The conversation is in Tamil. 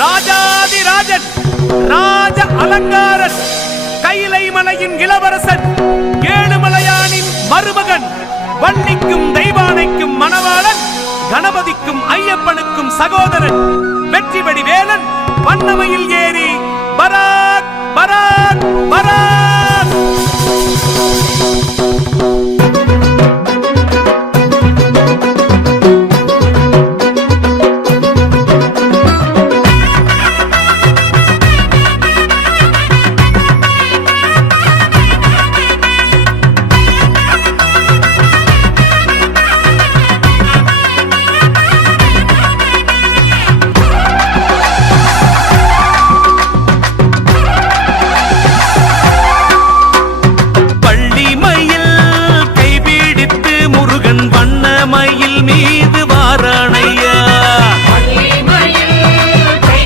ராஜாதிராஜன், ராஜ அலங்காரன், கைலை மலையின் இளவரசன், ஏழுமலையானின் மருமகன், வன்னிக்கும் தெய்வானைக்கும் மணவாளன், கணபதிக்கும் ஐயப்பனுக்கும் சகோதரன், வெற்றி வடிவேலன், வண்ணமையில் ஏறி பராக் பராக் பராக்.